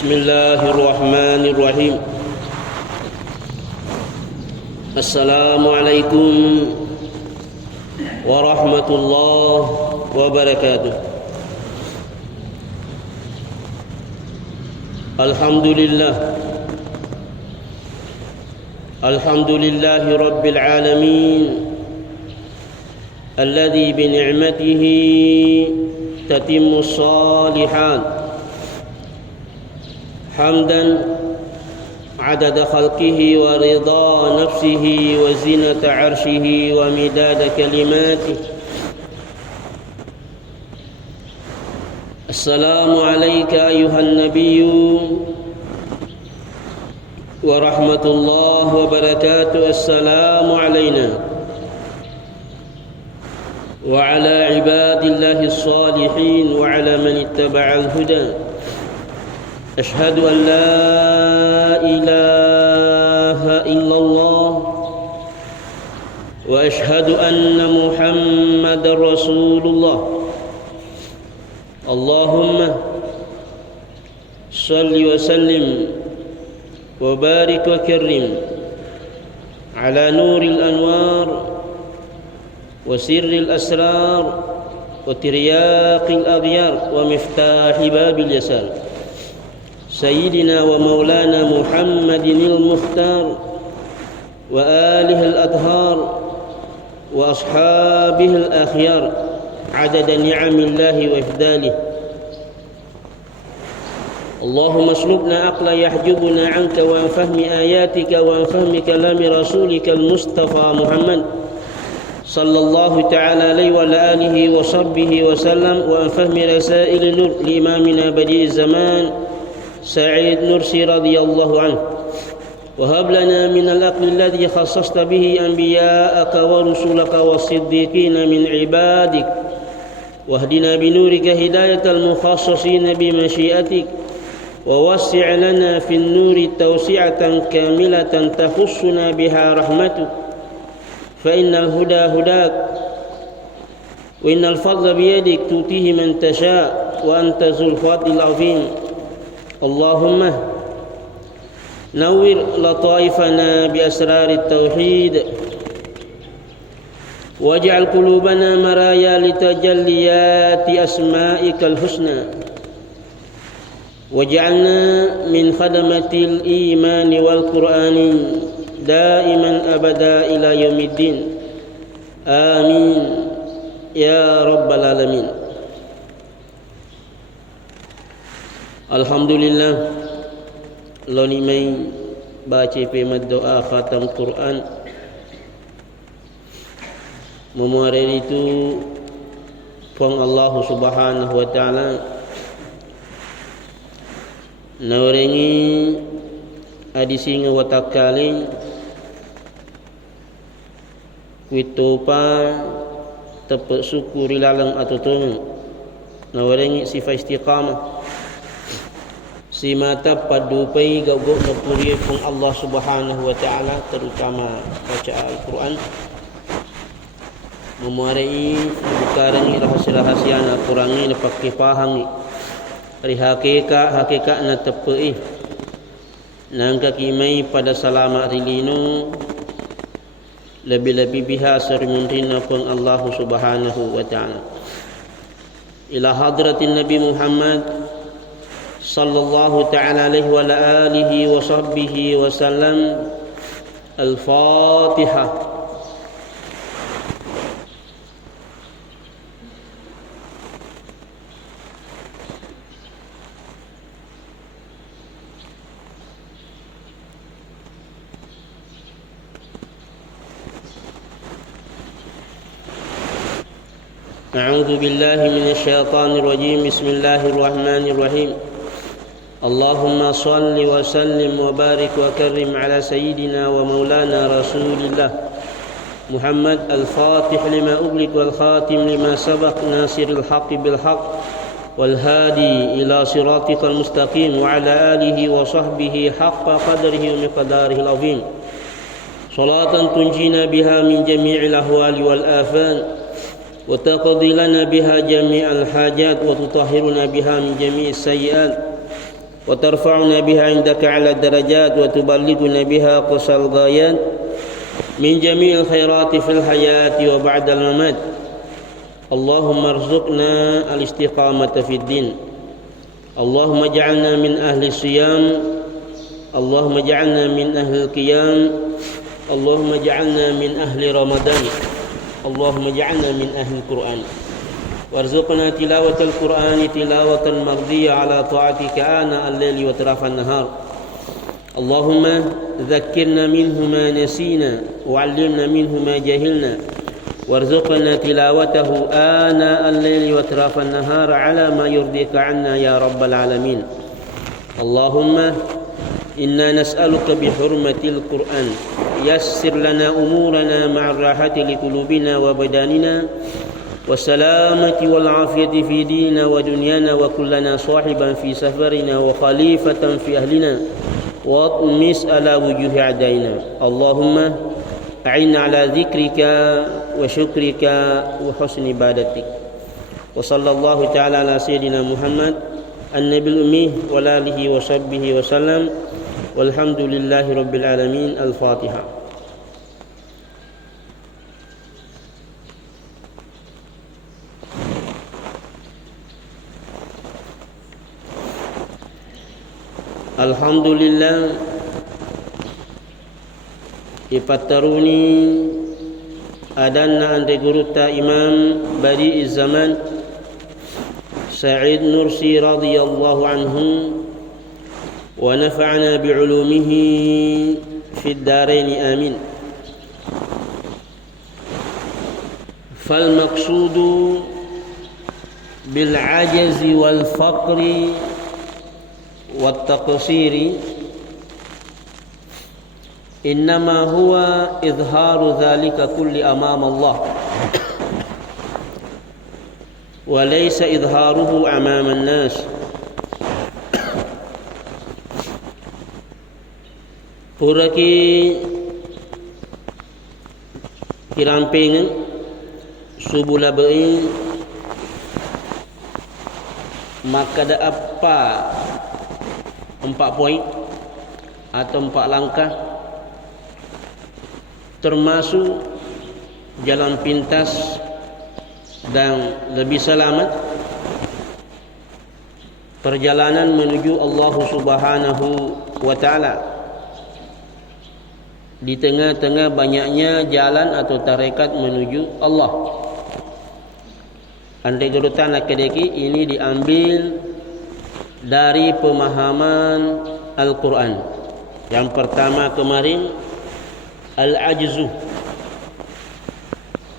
Bismillahirrahmanirrahim. Assalamualaikum warahmatullahi wabarakatuh. Alhamdulillahi rabbil alamin, alladzi bi ni'matihi tatimmu shalihat. Hamdan adada khalqihi wa ridha nafsihi wa zinata arshihi wa midada kalimatihi. Assalamu alayka ayuhan nabiyyu wa rahmatullahi wa barakatuh. Assalamu alayna wa ala ibadillahi as-salihin wa ala man ittaba'al huda. أشهد أن لا إله إلا الله وأشهد أن محمدا رسول الله. اللهم صل وسلم وبارك وكرم على نور الأنوار وسر الأسرار وترياق الأغيار ومفتاح باب اليسار سيدنا ومولانا محمد المختار وآله الأطهار وأصحابه الأخيار عدد نعم الله وإفضاله. اللهم اسلبنا عقلا يحجبنا عنك وعن فهم آياتك وعن فهم كلام رسولك المصطفى محمد صلى الله تعالى عليه وعلى آله وصحبه وسلم، وعن فهم رسائل نور لإمامنا بديع الزمان سعيد نرسي رضي الله عنه. وهب لنا من العقل الذي خصصت به أنبياءك ورسلك والصديقين من عبادك، واهدنا بنورك هداية المخصصين بمشيئتك، ووسع لنا في النور توسعة كاملة تخصنا بها رحمتك، فإن الهدى هداك وإن الفضل بيدك تؤتيه من تشاء وأنت ذو الفضل العظيم. اللهم نور لطائفنا بأسرار التوحيد، واجعل قلوبنا مرايا لتجليات أسمائك الحسنى، واجعلنا من خدمة الإيمان والقرآن دائما أبدا إلى يوم الدين. آمين يا رب العالمين. Alhamdulillah, loni mai baca pemad doa khatam Quran. Memuari itu pong Allah Subhanahu wa taala nawarengi adisi ngawatakali witopa tepe syukuri lalang atau tunu nawarengi sifat istiqamah si mata padupai gau-gau ngapuri pun Allah Subhanahu wa taala, terutama baca Al-Quran, memuarai bukarangi rahasia-rahasia Al-Quran ni pakai paham dari hakikat na tepai nangka kimai pada salamat rilinu lebih-lebih biha serimuntina pun Allah Subhanahu wa taala ila hadratin Nabi Muhammad sallallahu ta'ala alaihi wa alihi wa sahbihi wa sallam. Al-Fatihah. A'udzu billahi minasy syaithanir rajim. Bismillahirrahmanirrahim. Allahumma salli wa sallim wa barik wa karrim ala sayyidina wa maulana rasulillah Muhammad al-fatih lima ughliq wal khatim lima sabaq nasiril haqqi bil haqq wal hadi ila siratikal mustaqim wa ala alihi wa sahbihi haqqa qadrihi wa miqdarihi al-azim. Salatan tunjina biha min jami'il ahwali wal afan wa taqdi lana biha jami'al hajat wa tutahhiruna biha min jami'is sayyi'at وترفعنا بها عندك على الدرجات وتبلغنا بها أقصى الغايات من جميع الخيرات في الحياة وبعد الممات. اللهم ارزقنا الاستقامة في الدين. اللهم اجعلنا من أهل الصيام. اللهم اجعلنا من أهل القيام. اللهم اجعلنا من أهل رمضان. اللهم اجعلنا من أهل القرآن. وارزقنا تلاوة القرآن تلاوة مرضية على طاعتك آناء الليل وأطراف النهار. اللهم ذكرنا منه ما نسينا وعلمنا منه ما جهلنا وارزقنا تلاوته آناء الليل وأطراف النهار على ما يرضيك عنا يا رب العالمين. اللهم إنا نسألك بحرمة القرآن يسر لنا أمورنا مع الراحة لقلوبنا وبداننا والسلامة والعافية في ديننا ودنيانا وكلنا صاحبا في سفرنا وخليفة في أهلنا واطمس على وجوه أعدائنا. اللهم أعنا على ذكرك وشكرك وحسن عبادتك. وصلى الله تعالى على سيدنا محمد النبي الأمي وعلى آله وصحبه وسلم والحمد لله رب العالمين. الفاتحة. Alhamdulillah ipataruni adanna ande guruta Imam Badi Zaman Sa'id Nursi radhiyallahu anhu wa nafa'na bi'ulumihi fid darain amin. Fal maqsudu bil ajzi wal faqri والتقصير إنما هو إظهار ذلك كل أمام الله وليس إظهاره أمام الناس. Puraki kiramping subula being maka ada apa 4 poin atau 4 langkah termasuk jalan pintas dan lebih selamat perjalanan menuju Allah Subhanahu wa taala di tengah-tengah banyaknya jalan atau tarekat menuju Allah. Andai gerutan akadeki ini diambil dari pemahaman Al-Quran. Yang pertama kemarin al-ajzu,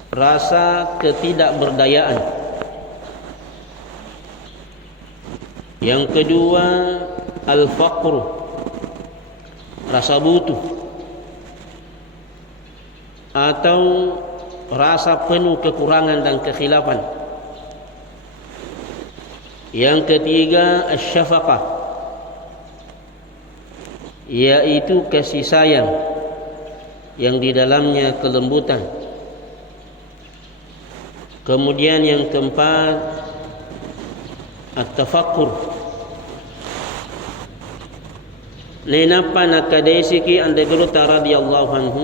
rasa ketidakberdayaan. Yang kedua al-faqru, rasa butuh atau rasa penuh kekurangan dan kekhilafan. Yang ketiga asy-syafaqah, yaitu kasih sayang yang di dalamnya kelembutan. Kemudian yang keempat at-tafakkur. Nenapa nakadesiki ande guruta radhiyallahu anhu,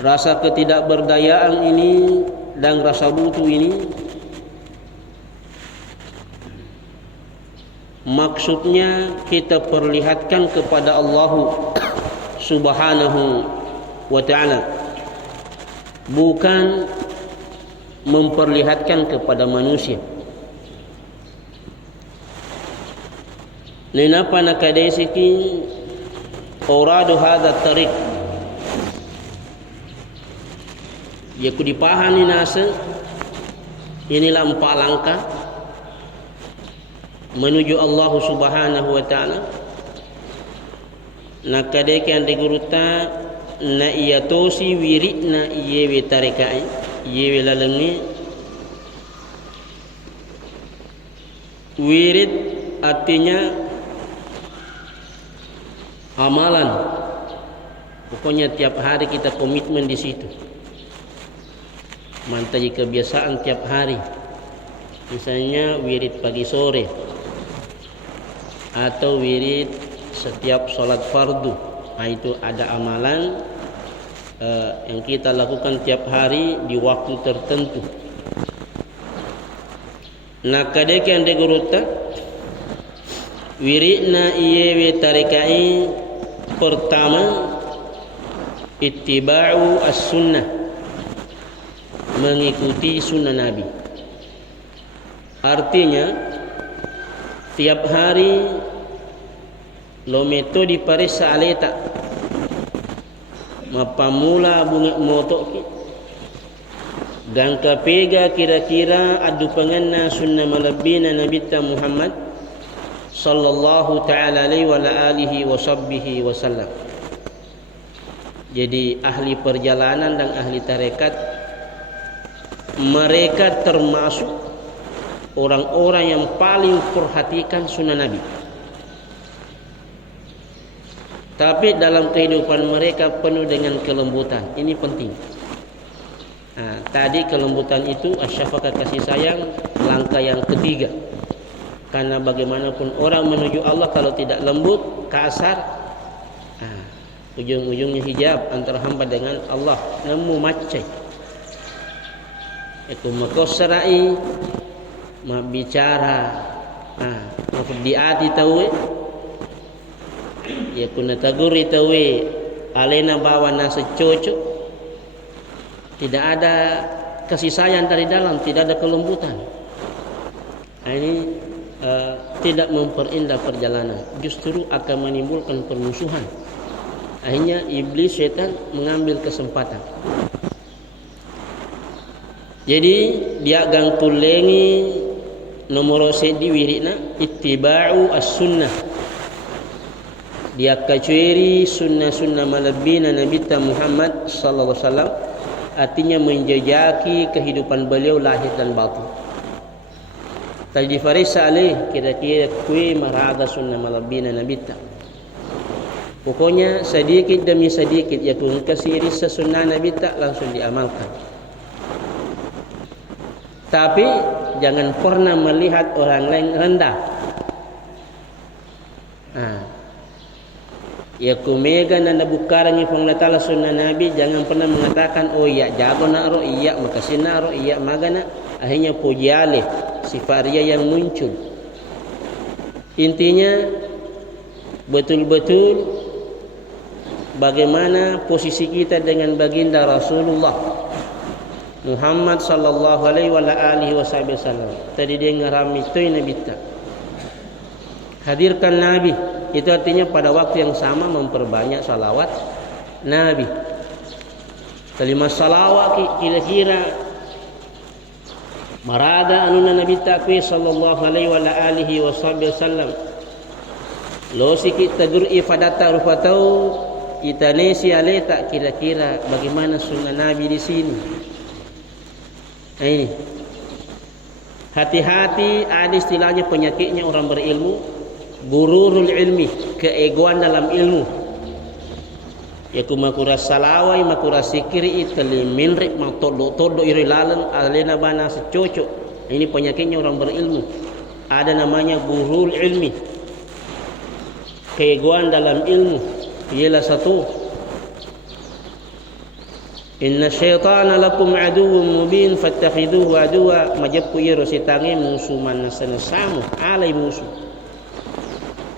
rasa ketidakberdayaan ini dan rasa butuh ini maksudnya kita perlihatkan kepada Allah Subhanahu wa ta'ala, bukan memperlihatkan kepada manusia. Nenapa nakadesiki oradu hadha tariq, yaku dipahami nasa inilah 4 langkah menuju Allah Subhanahu wa ta'ala. Nakadeke ande guruta na iyatosi wiridna iyewe tarekai iyewe lalengi. Wirid artinya amalan, pokoknya tiap hari kita komitmen di situ, mantai kebiasaan tiap hari. Misalnya wirid pagi sore atau wirid setiap sholat fardu. Nah, itu ada amalan yang kita lakukan tiap hari di waktu tertentu. Nah, kadek yang diguruta wiridna iyewe tarikai pertama ittiba'u as-sunnah, mengikuti sunnah Nabi. Artinya tiap hari lo metode parisa aleta mapamula bunga motoki gangka pega kira-kira adu panganna sunnah malabina Nabi Muhammad sallallahu ta'ala alaihi wa alihi wa sahbihi wasallam. Jadi ahli perjalanan dan ahli tarekat, mereka termasuk orang-orang yang paling perhatikan sunnah Nabi. Tapi dalam kehidupan mereka penuh dengan kelembutan. Ini penting. Nah, tadi kelembutan itu asyafaqah, kasih sayang, langkah yang ketiga. Karena bagaimanapun orang menuju Allah kalau tidak lembut, kasar, ujung-ujungnya hijab antara hamba dengan Allah, nemu macai. Itu makosrai, bicara, diati tahu, ya kuna taguri tahu, alena bawa nasa cocok, tidak ada kasih sayang dari dalam, tidak ada kelembutan. Nah, ini tidak memperindah perjalanan, justru akan menimbulkan permusuhan. Akhirnya iblis, setan mengambil kesempatan. Jadi dia gangtulengi nomor sedi wirina ittiba'u as-sunnah. Dia kacuri sunnah-sunnah malabina Nabi Muhammad sallallahu alaihi wasallam, artinya menjejaki kehidupan beliau lahir dan batin. Tadi difarisa alih kira-kira kui marada sunnah malabina Nabi. Pokoknya sedikit demi sedikit ya kun kasih risa sunnah Nabi langsung diamalkan. Tapi jangan pernah melihat orang lain rendah. Ya kumega nanda bukarangi penglatala sunnah Nabi, jangan pernah mengatakan oh iya jago naro, iya makasih naro, iya magana. Akhirnya pujiale sifat ria yang muncul. Intinya betul-betul bagaimana posisi kita dengan baginda Rasulullah Muhammad sallallahu alaihi wa alihi wasallam. Tadi dia ngarami toy Nabi ta. Hadirkan Nabi, itu artinya pada waktu yang sama memperbanyak salawat Nabi. Kalimat salawat kira-kira marada anuna Nabi takwi sallallahu alaihi wa alihi wasallam. Lo sikit tadur ifadata rufatau itanesi aleta, kira-kira bagaimana sunnah Nabi di sini. Ini hati-hati, ada istilahnya penyakitnya orang berilmu, gururul ilmi, keegoan dalam ilmu. Yaku makura salawai, makura sikiri itali minrik todo irilalan alena bana secocok. Ini penyakitnya orang berilmu. Ada namanya gururul ilmi, keegoan dalam ilmu. Ialah satu, inna syaitana lakum aduwwun mubin fattakhidhuhu aduwa, majabku iro sitangi musuh manasana samu alai musuh.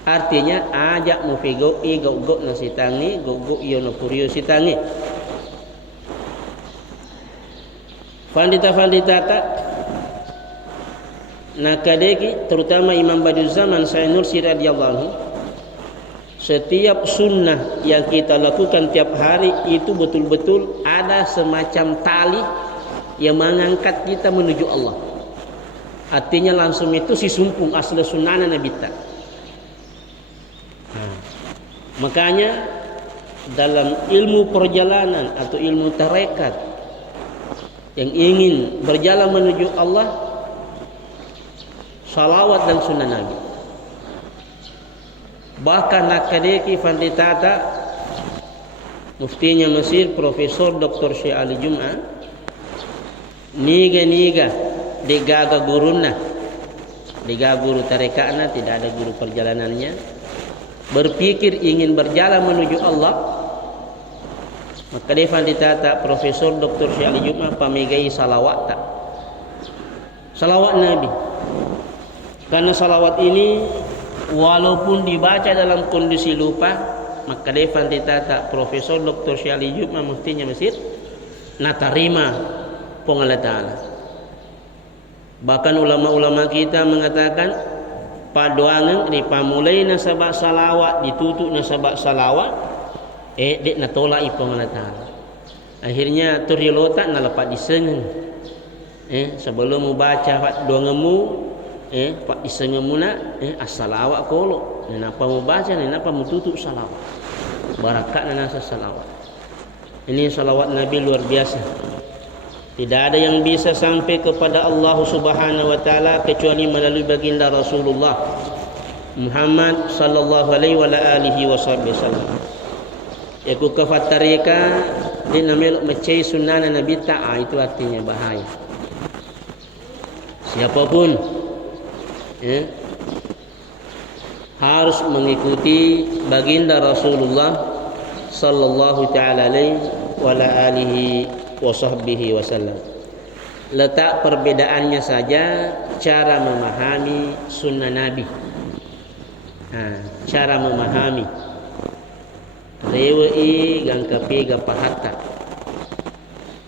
Artinya ajak mufigo go nasitangi go iyo no purio sitangi. Pandita tak nakadeki terutama Imam Badiul Zaman Sayyid Nursi radhiyallahu anhu, setiap sunnah yang kita lakukan tiap hari itu betul-betul ada semacam tali yang mengangkat kita menuju Allah. Artinya langsung itu si sumpung asli sunnah Nabi ta. Makanya dalam ilmu perjalanan atau ilmu tarekat yang ingin berjalan menuju Allah, salawat dan sunnah Nabi. Bahkan nakadeki fanditata muftinya Mesir Profesor Dr. Syekh Ali Jum'ah niga digaga guruna, digaga guru tarekatna, tidak ada guru perjalanannya, berpikir ingin berjalan menuju Allah, maka Devan ditata Profesor Dr. Syekh Ali Jum'ah pamigai salawat tak, salawat Nabi. Karena salawat ini walaupun dibaca dalam kondisi lupa, maka Devan ditata Profesor Dr. Syekh Ali Jum'ah mestinya masih natarima pong Allah Ta'ala. Bahkan ulama-ulama kita mengatakan paduangan di pamulai nasabak salawat, ditutup nasabak salawat, dek natolak ipong Allah Ta'ala. Akhirnya turilotak nalapat disengen. Sebelum membaca doangemu, pak disengemu nak, as-salawat kolo. Kenapa mau baca, kenapa mau tutup salawat? Barakat nasa salawat. Ini salawat Nabi luar biasa. Tidak ada yang bisa sampai kepada Allah Subhanahu wa taala kecuali melalui baginda Rasulullah Muhammad sallallahu alaihi wasallam. Yaku kafatarika dinamel mecai sunnah Nabi ta, itu artinya bahaya. Siapapun harus mengikuti baginda Rasulullah sallallahu taala alaihi wasallam. Letak perbedaannya saja cara memahami sunnah Nabi. Cara memahami rewei gangkapi gapahata.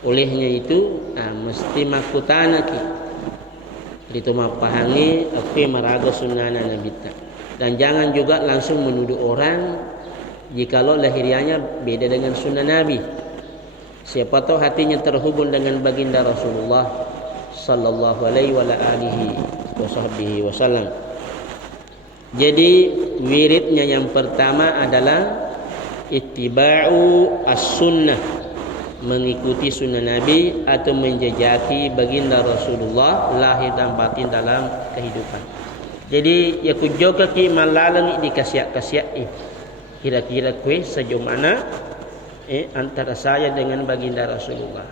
Olehnya itu mesti makutana ki itu mapahangi api maraga sunnah Nabi ta. Dan jangan juga langsung menuduh orang jikalau lahirianya beda dengan sunnah Nabi. Siapa tahu hatinya terhubung dengan baginda Rasulullah sallallahu alaihi wasallam. Jadi wiridnya yang pertama adalah ittiba'u as-sunnah, mengikuti sunnah Nabi atau menjejaki baginda Rasulullah lahir dan batin dalam kehidupan. Jadi ya kujoka ki malalang di kasiak-kasiak kira-kira kue sejauh mana antara saya dengan baginda Rasulullah.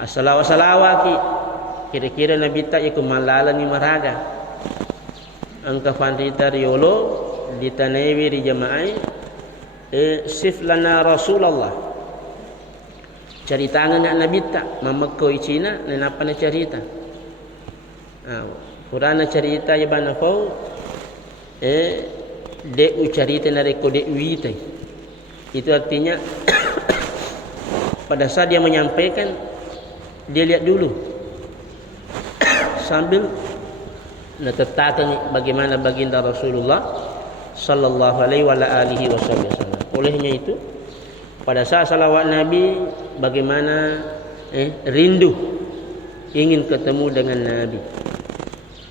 As-salawat ki kira-kira Nabi tak iku malalang ni maraga. Angka fandita riolo ditanawi di jamaah sif lana Rasulullah. Cerita dengan Nabi tak mamakoi Cina nenapa na cerita. Qur'an cerita ya bana fau dek cerita na reko dek witai. Itu artinya pada saat dia menyampaikan, dia lihat dulu sambil menetapkan bagaimana baginda Rasulullah sallallahu alaihi wasallam. Olehnya itu pada saat salawat Nabi bagaimana rindu ingin ketemu dengan Nabi.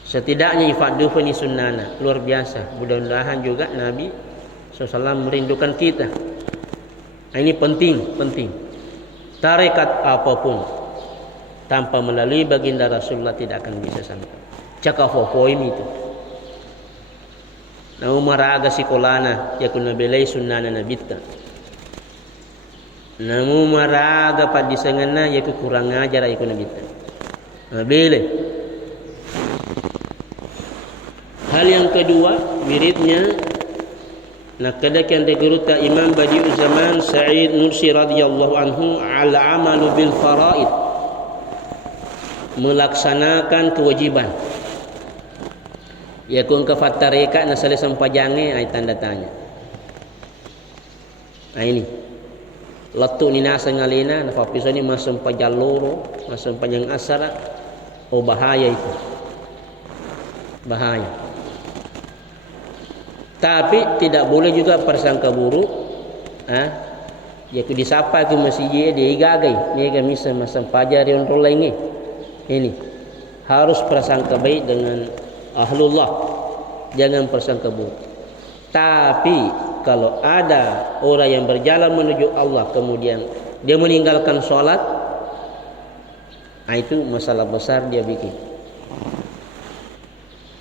Setidaknya ifadufan ni sunnana luar biasa. Mudah-mudahan juga Nabi SAW merindukan kita. Ini penting. Tarekat apapun tanpa melalui baginda Rasulullah tidak akan bisa sampai. Cakafofoim itu. Na umaraga sikolana yakun nabelai sunnana nabita. Namu maraga padisangana yaku kurang ajar yakun nabita. Nabele. Hal yang kedua wiridnya nakadakan deguruta Imam Badi'uz Zaman Sa'id Nursi radhiyallahu anhu al-amalu bil faraid, melaksanakan kewajiban. Ya kun kafatareka nasale sampajange ai tanda tanya. Ini latu ni nasa ngalina na papiso ni masam pajaloro, masam panjang asara. Oh bahaya itu. Bahaya. Tapi tidak boleh juga persangka buruk. Ya ku disapa ke masjid dia igagai. Ni kan misa masam pajari on lainnya. Ini harus prasangka baik dengan ahlullah, jangan prasangka buruk. Tapi kalau ada orang yang berjalan menuju Allah kemudian dia meninggalkan sholat, itu masalah besar dia bikin.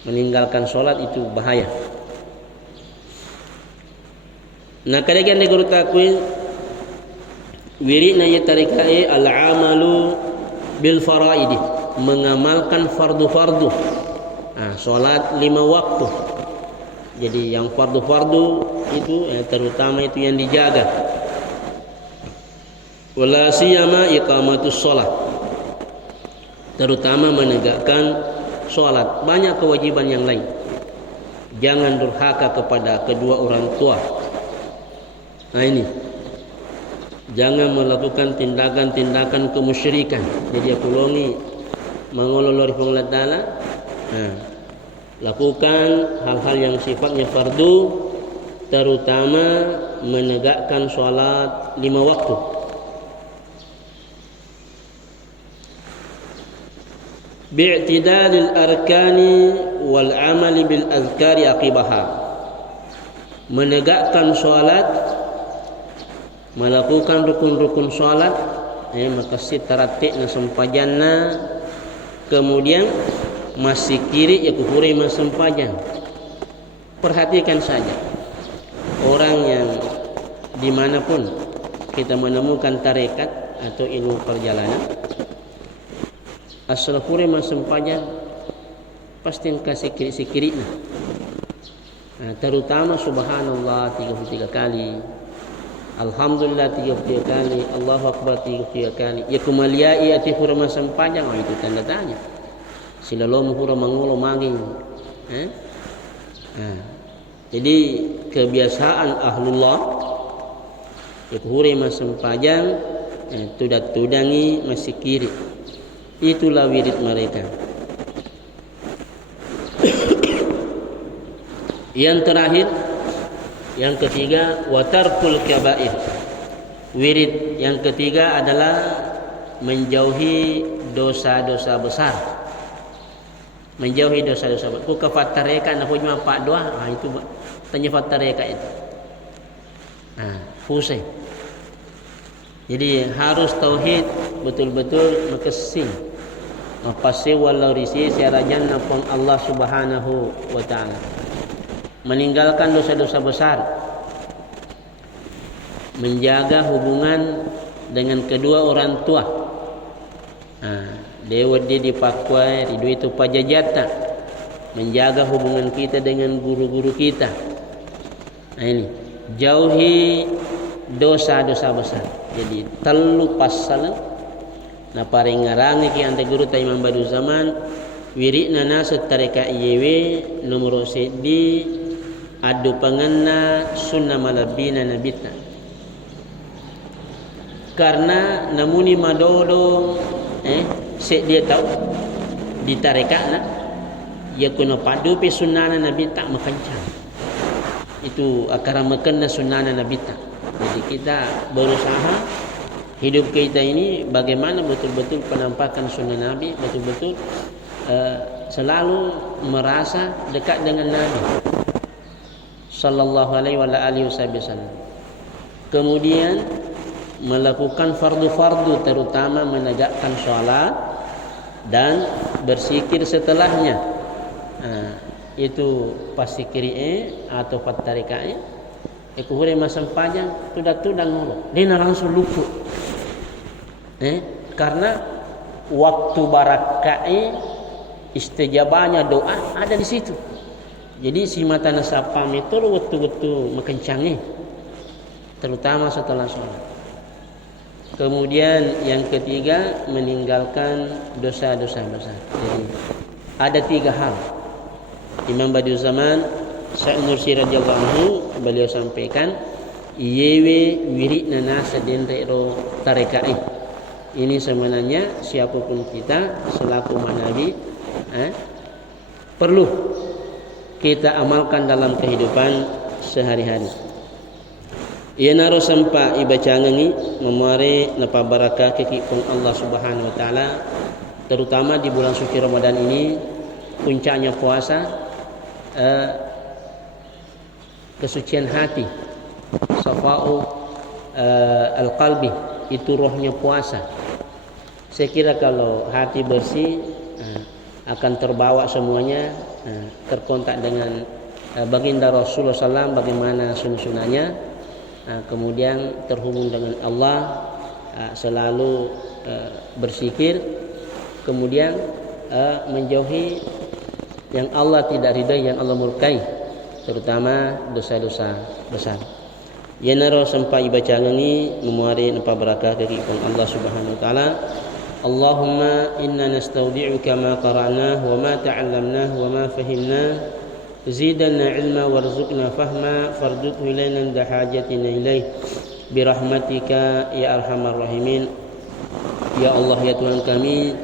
Meninggalkan sholat itu bahaya. Nah kadang-kadang dia guru takwi wirid na ya tarikai al-amalu bil faraidi, mengamalkan fardu-fardu. Solat 5 waktu. Jadi yang fardu-fardu itu terutama itu yang dijaga. Wala siyama iqamatus shalah. Terutama menegakkan solat. Banyak kewajiban yang lain. Jangan durhaka kepada kedua orang tua. Ini. Jangan melakukan tindakan-tindakan kemusyrikan. Jadi aku longi mangololori Allah Ta'ala. Lakukan hal-hal yang sifatnya fardu, terutama menegakkan solat 5 waktu. Bi'tidalil arkani wal amali bil azkari aqibaha. Menegakkan solat, melakukan rukun-rukun solat, makasih taratik na sempajanna, kemudian masih kiri ya kuhuri masempajan. Perhatikan saja orang yang dimanapun kita menemukan tarekat atau ilmu perjalanan, asal kuri masempajan pasti kasih kiri terutama subhanallah 33 kali, alhamdulillah 33 kali, Allahu akbar 33 kali. Ya kumaliai ati hura masempajan, itu tanda tanya. Sila lom hura mangulo maging. Jadi kebiasaan ahlullah itu hura masempajan, tudat-tudangi masih kiri. Itulah wirid mereka. Yang terakhir, yang ketiga, watarkul kabair. Wirid yang ketiga adalah menjauhi dosa-dosa besar. Menjauhi dosa-dosa besar. Ku kafatareka nak hujma pak doa, itu tanya fatareka itu. Pusing. Jadi harus tauhid betul-betul makasih. Mapasi walau risi siarajan napong Allah Subhanahu wa taala. Meninggalkan dosa-dosa besar. Menjaga hubungan dengan kedua orang tua. Dewa dia dipakai ridho itu pajajata. Menjaga hubungan kita dengan guru-guru kita. Ini jauhi dosa-dosa besar. Jadi telu pasalan na paring ngarangi ki ante guru ta Imam Badu Zaman wirina nasut tareka iyewe nomor sedi adu panganna sunnah malabina nabita. Karena namuni madodo sek dia tahu di tarekana ya kuno padu pi sunnah nabi tak makancang. Itu akara makanna sunnah nabi tak. Jadi kita berusaha hidup kita ini bagaimana betul-betul penampakan sunnah Nabi, betul-betul selalu merasa dekat dengan Nabi sallallahu alaihi wasallam. Kemudian melakukan fardu-fardu, terutama menegakkan sholat dan berzikir setelahnya. Itu pasti kiri atau fatarikae. Aku boleh masam panjang, tudang mulu. Dia langsung luput. Karena waktu barakai istijabahnya doa ada di situ. Jadi si mata nasapam itu waktu-waktu menkencangi, terutama setelah sholat. Kemudian yang ketiga meninggalkan dosa-dosa besar. Jadi ada 3 hal. Imam Badiu Zaman Syekh Nursi radhiyallahu anhu beliau sampaikan yewe wiridna nasa denrero tarekai. Ini sebenarnya siapapun kita selaku manabi perlu kita amalkan dalam kehidupan sehari-hari. Ia naro sampai ibacangangi memare napa barakah kekipung Allah Subhanahu wa taala, terutama di bulan suci Ramadan ini puncaknya puasa, kesucian hati, safa'u al-qalbi, itu rohnya puasa. Saya kira kalau hati bersih akan terbawa semuanya, terkontak dengan baginda Rasulullah SAW, bagaimana sunnah-sunnahnya, kemudian terhubung dengan Allah, selalu berzikir, kemudian menjauhi yang Allah tidak ridai, yang Allah murkai, terutama dosa-dosa besar. Ya naro sampai baca ini memuari nampak barakah dari Allah Subhanahu wa taala. Allahumma inna nastaudi'uka ma qara'nah wa ma ta'allamnah wa ma fahimnah zidna ilma warzuqna fahma fardudhu ilaina inda hajatina ilaih birahmatika ya arhamar rahimin. Ya Allah ya Tuhan kami,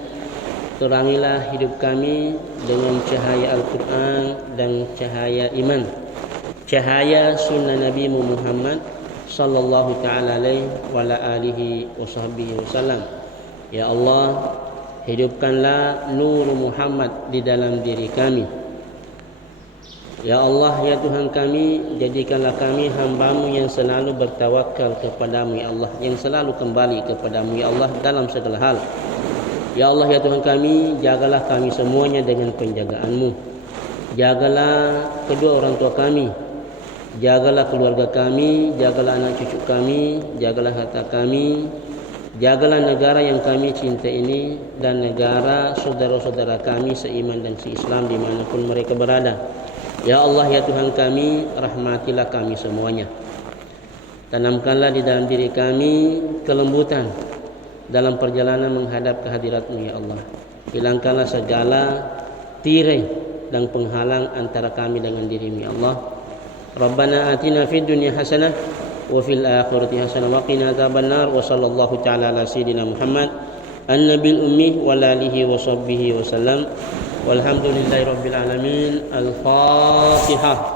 terangilah hidup kami dengan cahaya Al-Quran dan cahaya iman, cahaya sunnah Nabi Muhammad sallallahu ta'ala alaihi wa ala alihi wa sahbihi wasallam. Ya Allah, hidupkanlah nur Muhammad di dalam diri kami. Ya Allah ya Tuhan kami, jadikanlah kami hamba-Mu yang selalu bertawakal kepadamu ya Allah, yang selalu kembali kepadamu ya Allah dalam segala hal. Ya Allah ya Tuhan kami, jagalah kami semuanya dengan penjagaan-Mu. Jagalah kedua orang tua kami, jagalah keluarga kami, jagalah anak cucu kami, jagalah harta kami, jagalah negara yang kami cinta ini dan negara saudara-saudara kami seiman dan seislam dimanapun mereka berada. Ya Allah ya Tuhan kami, rahmatilah kami semuanya. Tanamkanlah di dalam diri kami kelembutan dalam perjalanan menghadap kehadirat-Mu ya Allah. Hilangkanlah segala tirai dan penghalang antara kami dengan diri-Mu ya Allah. Rabbana atina fid dunya hasanah wa fil akhirati hasanah wa qina adzabannar. Wa sallallahu ta'ala ala sayyidina Muhammad an-nabil ummi wa alihi wa sahbihi wa sallam. Walhamdulillahi rabbil alamin. Al-Fatihah.